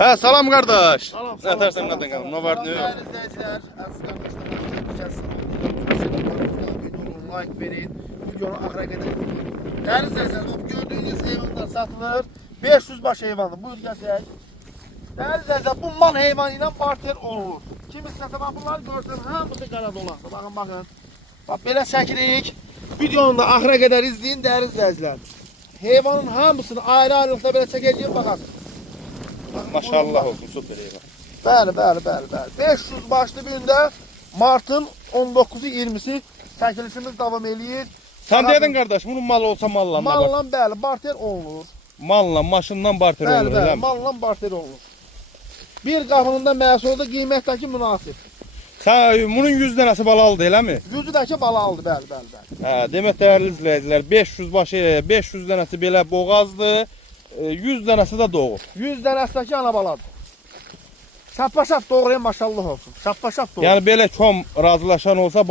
Hə, salam qardaş. Salam, Nə tərsən qadan qalım? Nə var, nə yox? Değerli izleyiciler, aziz kardeşlerim, videonu like verin, videonu ahire kadar izleyin. Değerli izleyiciler, bu gördüğünüz hayvanlar satılır. 500 baş hayvanı. Buyur gəsək. Değerli izleyiciler, bu mal hayvanıyla barter olur. Kim istəsə bax bunları görsən, hamısı qara dolaqdır. Baxın, baxın. Bax belə çəkirik. Videonu da ahire kadar izleyin değerli izleyiciler. Hayvanın hamısını ayrı-ayrılıqda belə çəkəcəyim, baxın. Maşallah olsun, super eyvah. Bəli. 500 başlı gündə martın 19-u 20-si çəkilişimiz davam eləyir. Sən dedin qardaş, bunun mal olsa malla. Malla bəli, barter olunur. Malla, maşından barter olur. Bəli, malla barter olunur. Bir qapının məhsulu qiymətdəki münasib. Sən bunun 100 dənəsi balalıdır, eləmi? Yüzüdəki bala aldı, bəli. Hə, demək dəyərli izləyicilər, 500 başı, 500 dənəsi belə boğazdır, 100 dənəsi də doğur. 100 dənəsdəki ana baladır. Şappa-şap doğrayan maşallah olsun. Şappa-şap doğrayan. Yəni belə kom razılaşan olsa